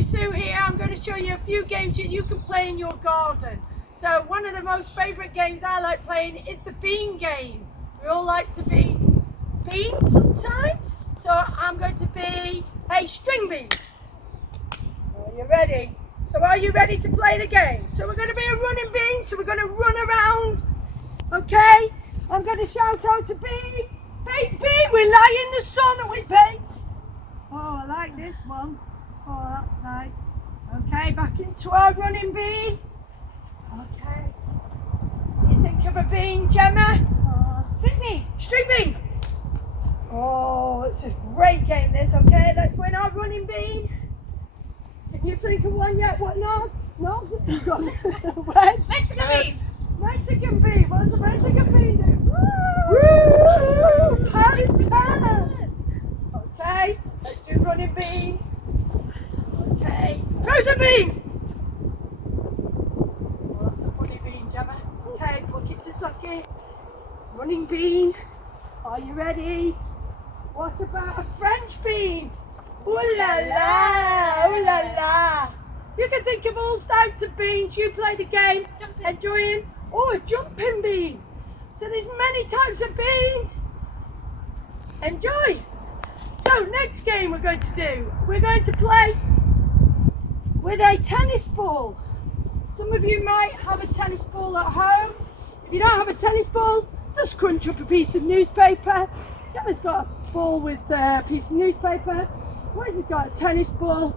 Sue here. I'm going to show you a few games that you can play in your garden. So one of the most favourite games I like playing is the bean game. We all like to be beans sometimes. So I'm going to be a string bean. Are you ready? So are you ready to play the game? So we're going to be a running bean. So we're going to run around. Okay? I'm going to shout out to Bean. Hey Bean, we lie in the sun and we paint. Oh, I like this one. Oh, that's nice. Okay, back into our running bean. Okay. What do you think of a bean, Gemma? Oh, string bean. String bean. Oh, it's a great game this. Okay, let's win our running bean. Can you think of one yet? What not? No? Where's Mexican bean. Mexican bean. What's a Mexican bean do? Woo! Party time. Okay, let's do running bean. Okay, frozen bean. Oh, that's a funny bean, Gemma. Okay, bucket to socket. Running bean. Are you ready? What about a French bean? Ooh la la, ooh la la. You can think of all types of beans. You play the game, enjoying. Oh, a jumping bean. So there's many types of beans. Enjoy. So next game we're going to play with a tennis ball. Some of you might have a tennis ball at home. If you don't have a tennis ball, just crunch up a piece of newspaper. Gemma's got a ball with a piece of newspaper. Wes has got a tennis ball,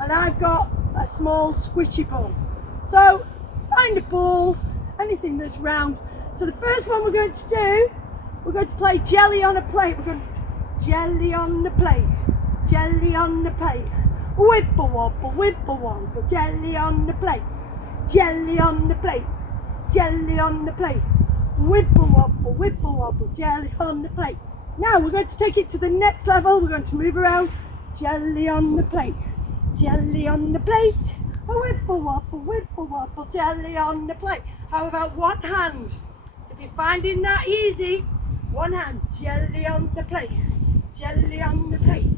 and I've got a small squishy ball. So find a ball, anything that's round. So the first one we're going to do, we're going to play jelly on a plate. We're going to jelly on the plate, jelly on the plate. Whipple wobble, jelly on the plate, jelly on the plate, jelly on the plate. Whipple wobble, jelly on the plate. Now we're going to take it to the next level. We're going to move around. Jelly on the plate, jelly on the plate. Whipple wobble, jelly on the plate. How about one hand? So if you're finding that easy, one hand, jelly on the plate, jelly on the plate.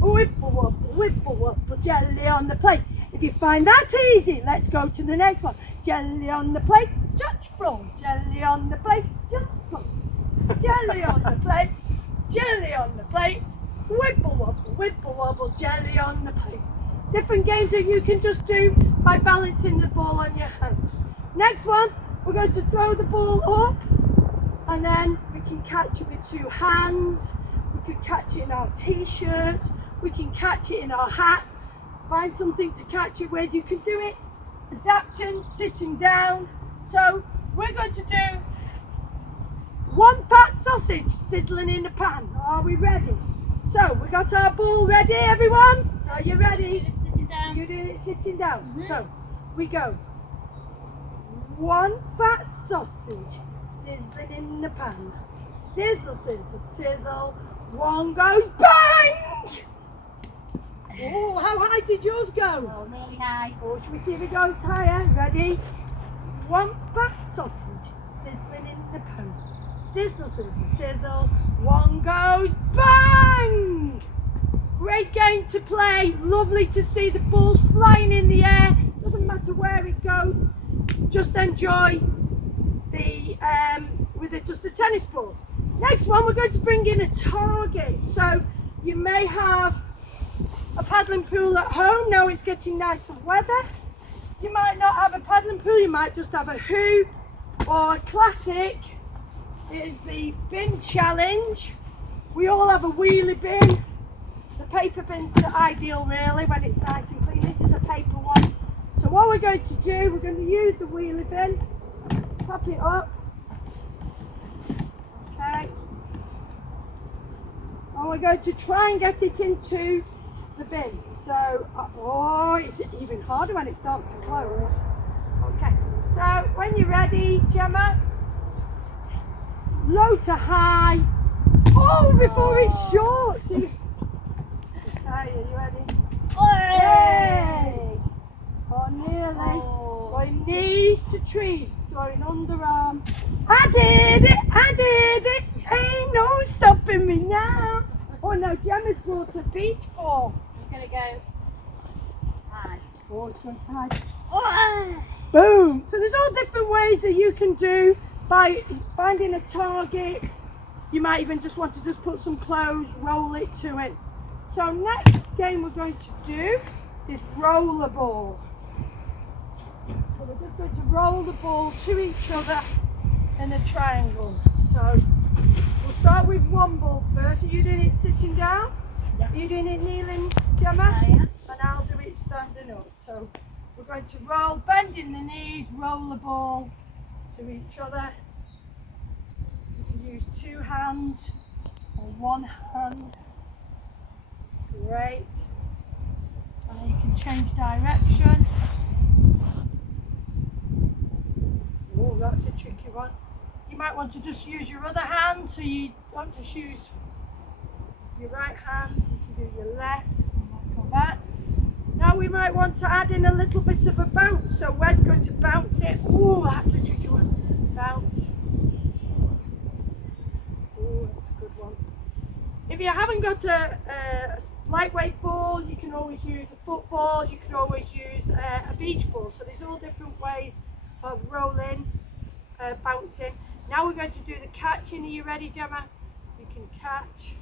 Whipple wobble, jelly on the plate. If you find that easy, let's go to the next one. Jelly on the plate, touch floor. Jelly on the plate, touch floor. Jelly on the plate, jelly on the plate. Whipple wobble, jelly on the plate. Different games that you can just do by balancing the ball on your hand. Next one, we're going to throw the ball up, and then we can catch it with two hands. We can catch it in our t-shirts. We can catch it in our hats. Find something to catch it with. You can do it adapting, sitting down. So we're going to do one fat sausage sizzling in the pan. Are we ready? So we got our ball ready, everyone? Are you ready? You're sitting down. You're doing it sitting down. So we go. One fat sausage sizzling in the pan. Sizzle, sizzle, sizzle. One goes bang! Oh, how high did yours go? Oh, really high. Oh, should we see if it goes higher? Ready? One fat sausage sizzling in the pan. Sizzle, sizzle, sizzle. One goes bang! Great game to play. Lovely to see the balls flying in the air. Doesn't matter where it goes. Just enjoy the just a tennis ball. Next one, we're going to bring in a target. So you may have a paddling pool at home. Now it's getting nicer weather. You might not have a paddling pool. You might just have a hoop, or classic is the bin challenge. We all have a wheelie bin. The paper bin's ideal really when it's nice and clean. This is a paper one. So what we're going to do, we're going to use the wheelie bin, pop it up. Okay. And we're going to try and get it into the bin. So, oh, it's even harder when it starts to close. Okay, so when you're ready, Gemma, low to high. Oh, before it's short. See? Okay, are you ready? Yay! Oh, nearly. Oh. Going knees to trees, throwing underarm. I did it. Ain't no stopping me now. Oh no, Gemma's brought a beach ball. You're going to go high. Oh, it's going to hide. Oh, boom! So there's all different ways that you can do by finding a target. You might even just want to just put some clothes, roll it to it. So next game we're going to do is rollerball. So we're just going to roll the ball to each other in a triangle. So we'll start with one ball first. Are you doing it sitting down? Yeah. Are you doing it kneeling, Gemma? I am. And I'll do it standing up. So we're going to roll, bending the knees, roll the ball to each other. You can use two hands or one hand. Great. And then you can change direction. Oh, that's a tricky one. You might want to just use your other hand, so you don't just use your right hand, you can do your left. Come back. Now we might want to add in a little bit of a bounce, so Wes going to bounce it. Oh, that's a tricky one. Bounce. Oh, that's a good one. If you haven't got a lightweight ball, you can always use a football, you can always use a beach ball. So there's all different ways of rolling, bouncing. Now we're going to do the catching. Are you ready, Gemma? You can catch.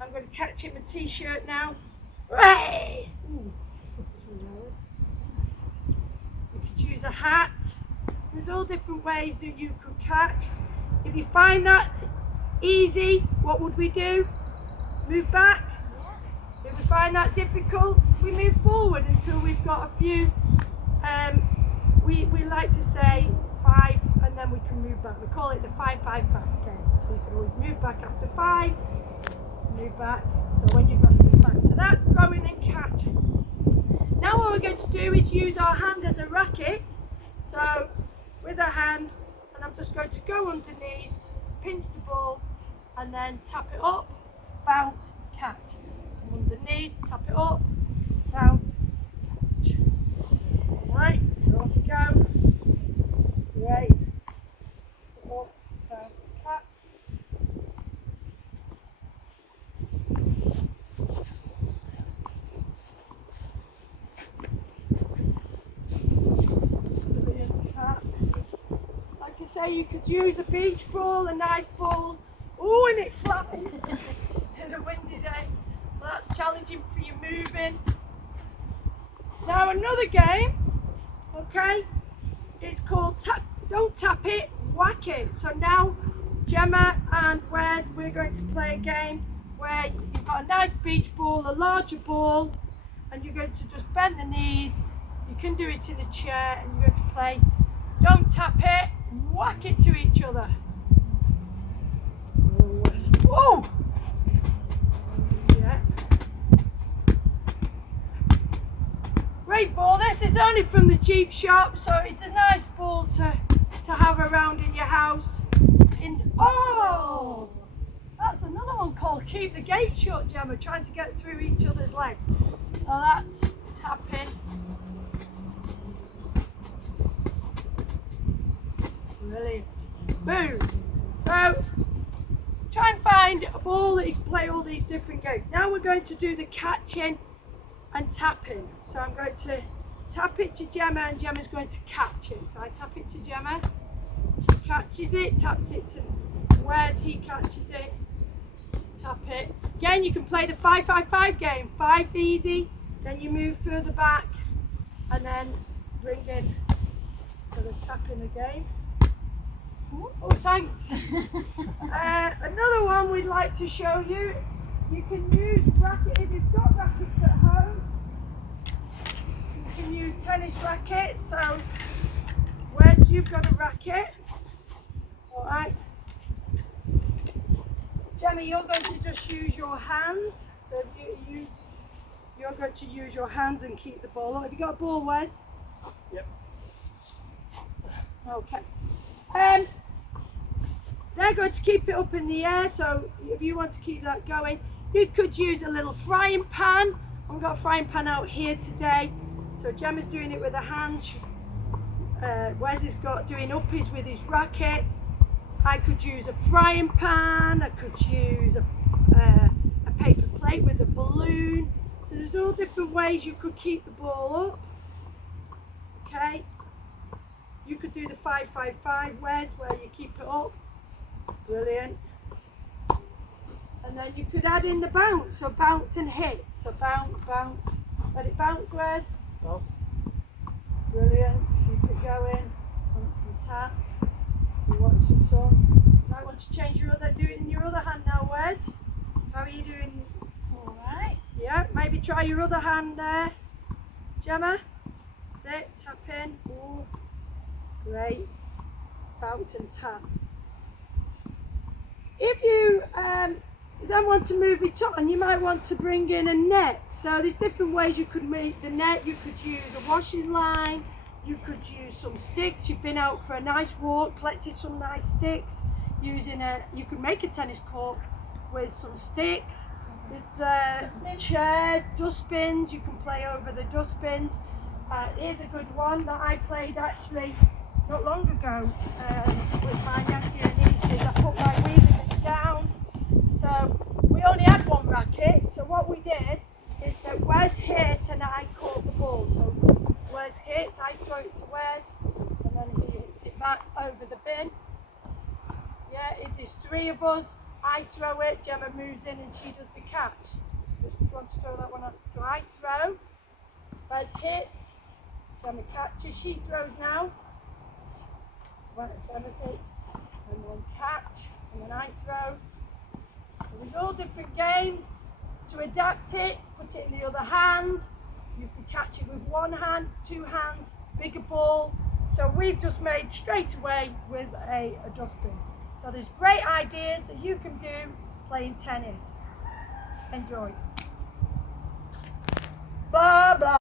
I'm going to catch it in my t-shirt now. Hooray! Ooh. You could use a hat. There's all different ways that you could catch. If you find that easy, what would we do? Move back. If we find that difficult, we move forward until we've got a few. We like to say 5 and then we can move back. We call it the 5-5-5 game. So you can always move back after 5, move back. So when you've got to move back. So that's throwing and catching. Now what we're going to do is use our hand as a racket. So with our hand, and I'm just going to go underneath, pinch the ball, and then tap it up, bounce, catch. Underneath, tap it up, bounce, catch. Right, so off you go. Great. Up, bounce, catch. Brilliant tap. Like I say, you could use a beach ball, a nice ball. Oh, and it flies in a windy day. Well, that's challenging for you moving. Now another game, okay, it's called don't tap it, whack it. So now Gemma and Wes, we're going to play a game where you've got a nice beach ball, a larger ball, and you're going to just bend the knees. You can do it in a chair, and you're going to play don't tap it, whack it to each other. Whoa! Yeah. Great ball. This is only from the cheap shop, so it's a nice ball to have around in your house. Oh! That's another one called Keep the Gate Shut, Gemma, trying to get through each other's legs. So that's tapping. Brilliant. Boom. So try and find a ball that you can play all these different games. Now we're going to do the catching and tapping. So I'm going to tap it to Gemma and Gemma's going to catch it. So I tap it to Gemma, she catches it, taps it to Wes, he catches it, tap it. Again, you can play the 5-5-5 game. 5 easy, then you move further back and then bring in. So the tapping again. Oh, thanks. Another one we'd like to show you. You can use racket if you've got rackets at home. You can use tennis rackets. So, Wes, you've got a racket. All right. Gemma, you're going to just use your hands. So you're going to use your hands and keep the ball. Have you got a ball, Wes? Yep. Okay. They're going to keep it up in the air, so if you want to keep that going, you could use a little frying pan. I've got a frying pan out here today, so Gemma's doing it with her hands. Wes has got doing uppies with his racket. I could use a frying pan. I could use a paper plate with a balloon. So there's all different ways you could keep the ball up. Okay. You could do the 5-5-5 Wes, where you keep it up. Brilliant. And then you could add in the bounce, so bounce and hit. So bounce, bounce. Let it bounce, Wes. Brilliant. Keep it going. Bounce and tap. You watch the sun. You might want to change your other, do it in your other hand now, Wes. How are you doing? Alright. Yeah, maybe try your other hand there. Gemma. Sit, tap in. Ooh. Great. Bounce and tap. If you don't want to move it on, you might want to bring in a net. So there's different ways you could make the net. You could use a washing line. You could use some sticks. You've been out for a nice walk, collected some nice sticks. You could make a tennis court with some sticks. There's chairs, dustbins. You can play over the dustbins. Here's a good one that I played actually not long ago with my nephew and nieces. I put my weavers down. So we only had one racket. So what we did is that Wes hit and I caught the ball. So Wes hits, I throw it to Wes, and then he hits it back over the bin. Yeah, if there's three of us, I throw it, Gemma moves in and she does the catch. Just want to throw that one up. So I throw, Wes hits, Gemma catches, she throws now. Gemma hits, and then catch, and then I throw. So there's all different games. To adapt it, put it in the other hand. You could catch it with one hand, two hands, bigger ball. So we've just made straight away with a dustbin. So there's great ideas that you can do playing tennis. Enjoy. Blah, blah.